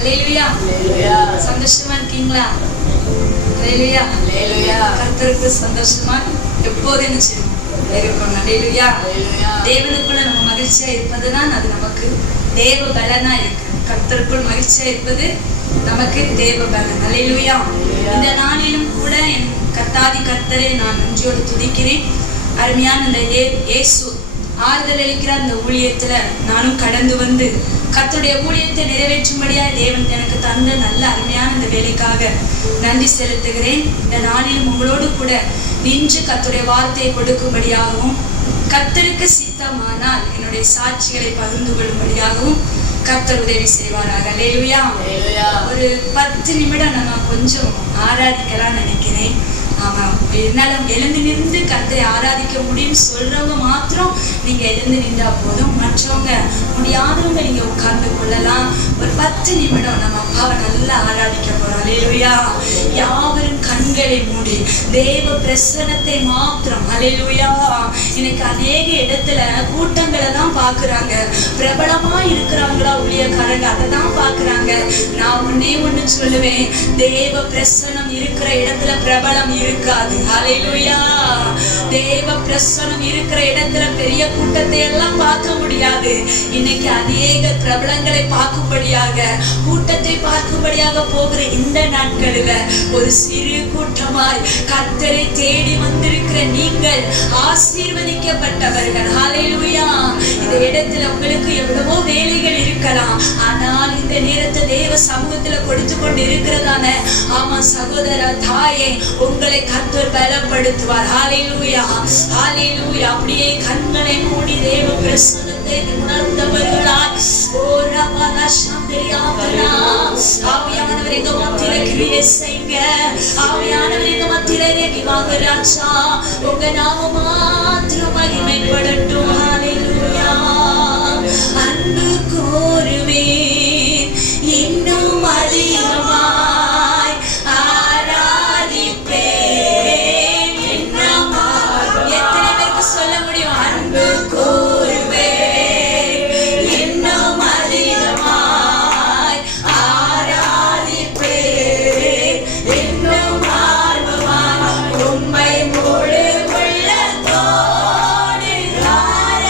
அல்லேலூயா. சந்தோஷமா இருக்கீங்களா? அல்லேலூயா. கர்த்தருக்கு சந்தோஷமா எப்போது என்ன செய்யணும் இருக்கணும். அல்லேலூயா. தேவனுக்குள்ள நம்ம மகிழ்ச்சியா இருப்பதுதான் அது நமக்கு தேவ பலனா இருக்கு. கர்த்தருக்குள் மகிழ்ச்சியா இருப்பது நமக்கு தேவ பலன். அல்லேலூயா. இந்த நாளிலும் கூட என் கர்த்தாதி கர்த்தரை நான் நன்றியோடு துதிக்கிறேன். அருமையான இந்த இயேசு ஆறுதல் அளிக்கிற அந்த ஊழியத்துல நானும் கடந்து வந்து கர்த்தருடைய ஊழியத்தை நிறைவேற்றும்படியா தேவன் எனக்கு தந்த நல்ல அருமையான இந்த வேலைக்காக நன்றி செலுத்துகிறேன். இந்த நாளிலும் உங்களோடு கூட நின்று கர்த்தருடைய வார்த்தையை கொடுக்கும்படியாகவும் கர்த்தருக்கு சித்தமானால் என்னுடைய சாட்சிகளை பகிர்ந்து கொள்ளும்படியாகவும் கர்த்தர் உதவி செய்வாராக. அல்லேலூயா. ஒரு 10 நிமிடம் நம்ம கொஞ்சம் ஆராதிக்கலாம் நினைக்கிறேன். ஆமா, என்னால எழுந்து நின்று கர்த்தரை ஆராதிக்க முடியும் சொல்றவங்க மாத்திரம் நீங்க எழுந்து நின்றா போதும். மற்றவங்க முடியாதவங்க நீங்க உட்கார்ந்து கொள்ளலாம். ஒரு 10 நிமிடம் நம்ம அப்பாவை நல்லா ஆராதிக்க போறோம். அல்லேலூயா. யாவரும் கண்களை மூடி தேவ பிரசன்னத்தை மாத்திரம். அல்லேலூயா. எனக்கு அநேக இடத்துல கூட்டங்களை தான் பாக்குறாங்க, பிரபலமா இருக்கிறவங்களா ஊழியக்காரங்க அதை தான் பாக்குறாங்க. நான் ஒண்ணு சொல்லுவேன், தேவ பிரசன்னம் இருக்கிற இடத்துல பிரபலம் இருக்காது. ஹல்லேலூயா. தேவ பிரசன்னம் இருக்கிற இடத்துல பெரிய கூட்டத்தை எல்லாம் பார்க்க முடியாது. இன்னைக்கு அநேக பிரபலங்களை பார்க்கும்படியாக கூட்டத்தை பார்க்கும்படியாக போகிற இந்த நாட்களில் ஒரு சிறு கூட்டமாய் கர்த்தரை தேடி வந்திருக்கிற நீங்கள் ஆசீர்வதிக்கப்பட்டவர்கள். ஹல்லேலூயா. இந்த இடத்துல உங்களுக்கு எவ்வளவோ வேலைகள் இருக்கலாம், ஆனால் இந்த நேரத்தை தேவ சமூகத்துல கொடுத்து கொண்டு இருக்கிறதான ஆமா சகோதர தாயே, உங்களை கர்த்தர் பலப்படுத்துவார். ஹல்லேலூயா. ஹல்லேலூயா. அப்படியே கண்களை மூடி தேவ பிரசன்னத்தை உணர்ந்தவர்களாய் ஆவியானவர் எங்க மத்தியில கிரியை செய்யுங்க. ஆவியானவர் எங்க மத்தியில இறங்கி வாங்க ராஜா. உங்க நாமம் மாத்திரம் மகிமைப்படட்டும். ஹல்லேலூயா. அன்பு கோருவேன் இன்னும் அதிகமாய் ஆராதிப்பேன். எத்தனை பேருக்கு சொல்ல முடியும்? அன்பு கோருவேன் இன்னும் அதிகமாய் ஆராதிப்பேன். இன்னும் ஆர்வமாய் உம்மை முழு உள்ளத்தோடு ஆராதிப்பேன்.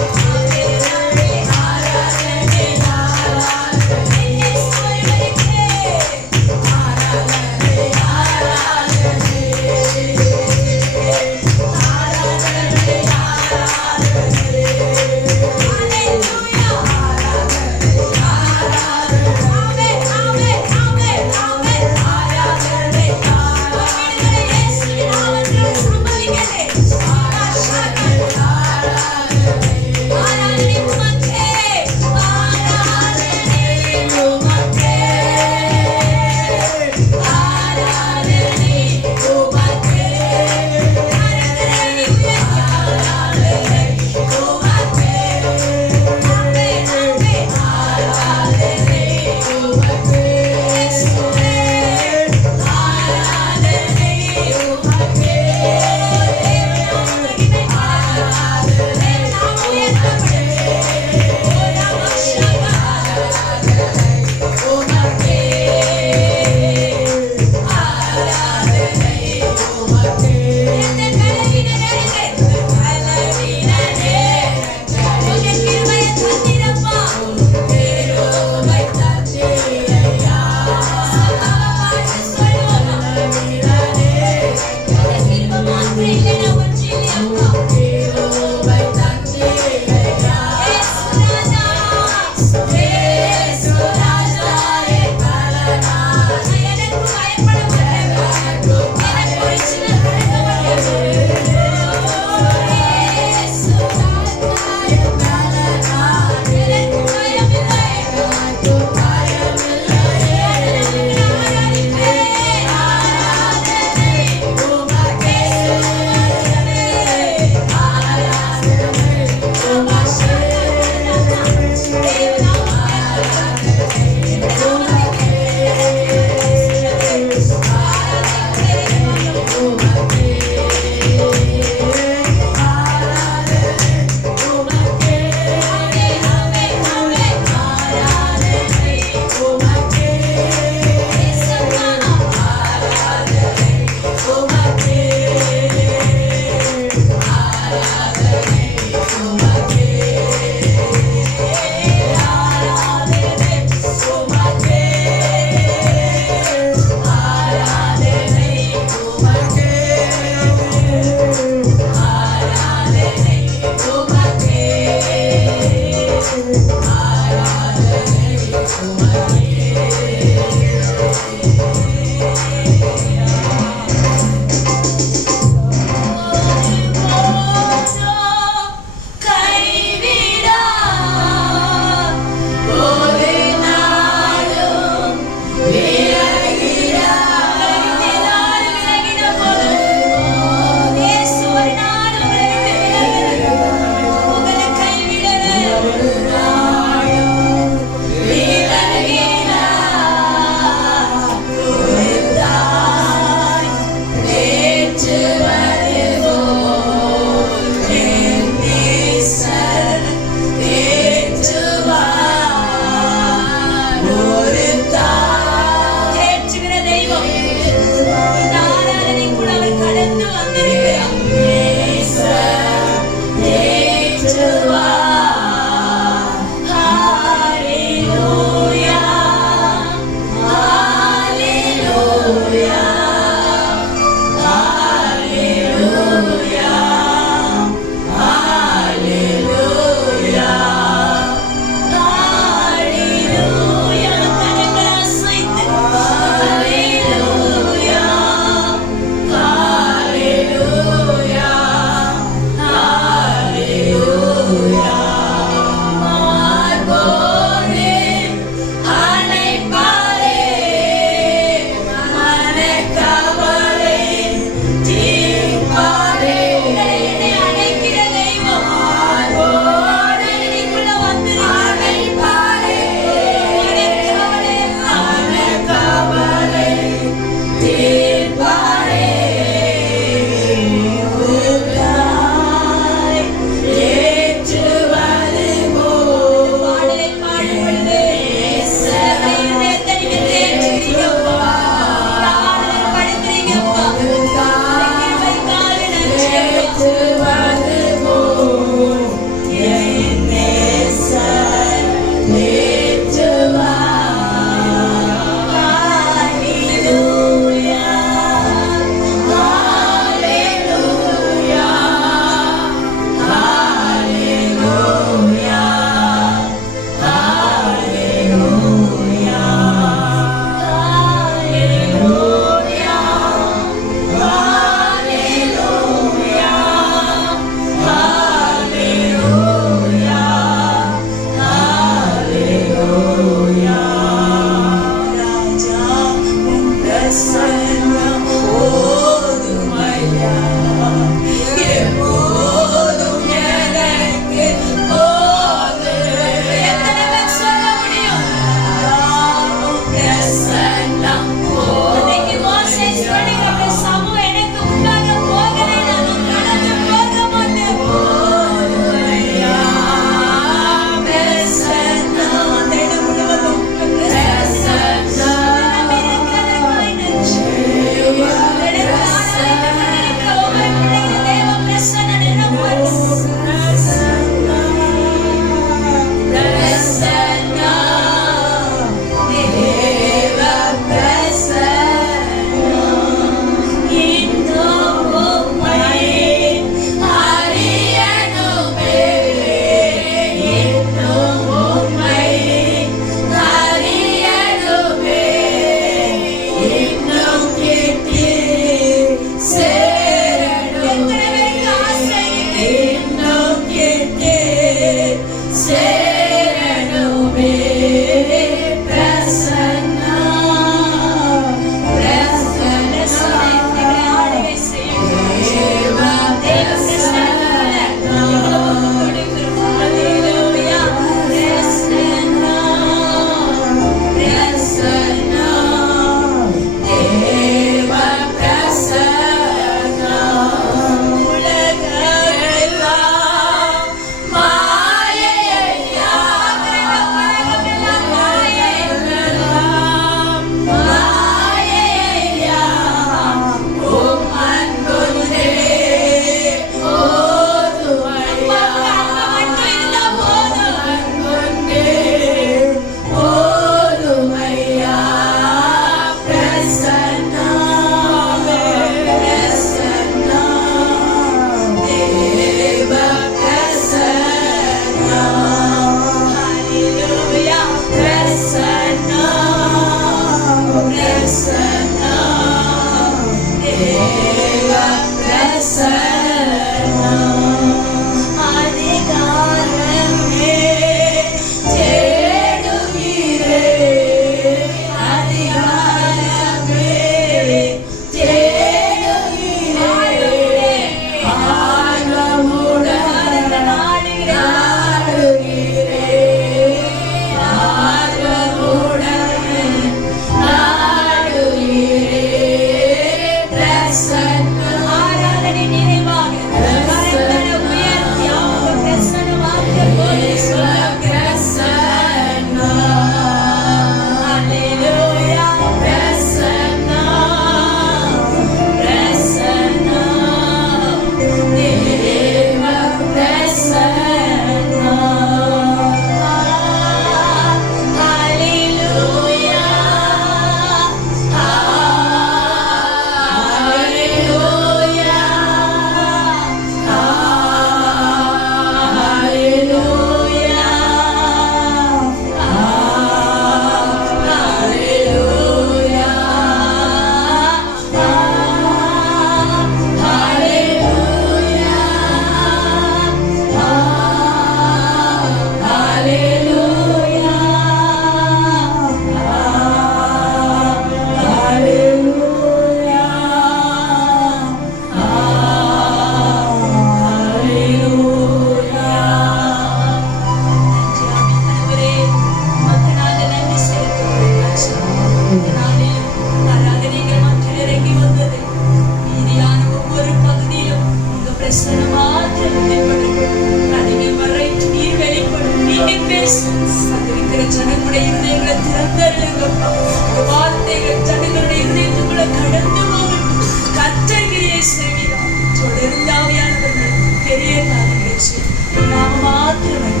இருக்கிற ஜனங்களுடைய இருதயங்களை திறந்தருளுங்கப்பா. இந்த வார்த்தைகள் ஜனங்களுடைய இருதயத்துக்குள்ள கடந்து போகட்டும். கர்த்தர் கிரியை செய்கிறார். தொடர்ந்து ஆவியானவர்கள் பெரிய காரியங்களை செய்யும். நாம மாத்திரம்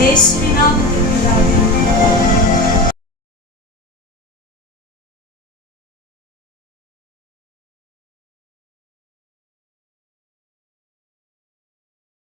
இயேசுவின் நாமத்தில்